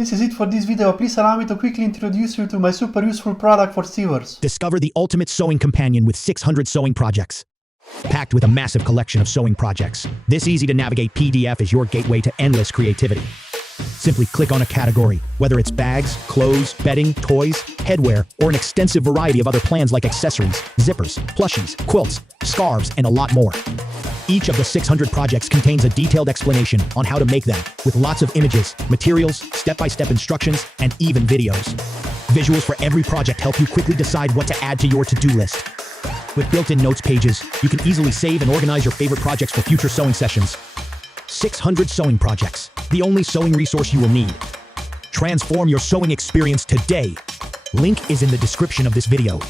This is it for this video. Please allow me to quickly introduce you to my super useful product for sewers. Discover the ultimate sewing companion with 600 sewing projects. Packed with a massive collection of sewing projects, this easy-to-navigate PDF is your gateway to endless creativity. Simply click on a category, whether it's bags, clothes, bedding, toys, headwear, or an extensive variety of other plans like accessories, zippers, plushies, quilts, scarves, and a lot more. Each of the 600 projects contains a detailed explanation on how to make them, with lots of images, materials, step-by-step instructions, and even videos. Visuals for every project help you quickly decide what to add to your to-do list. With built-in notes pages, you can easily save and organize your favorite projects for future sewing sessions. 600 sewing projects, the only sewing resource you will need. Transform your sewing experience today. Link is in the description of this video.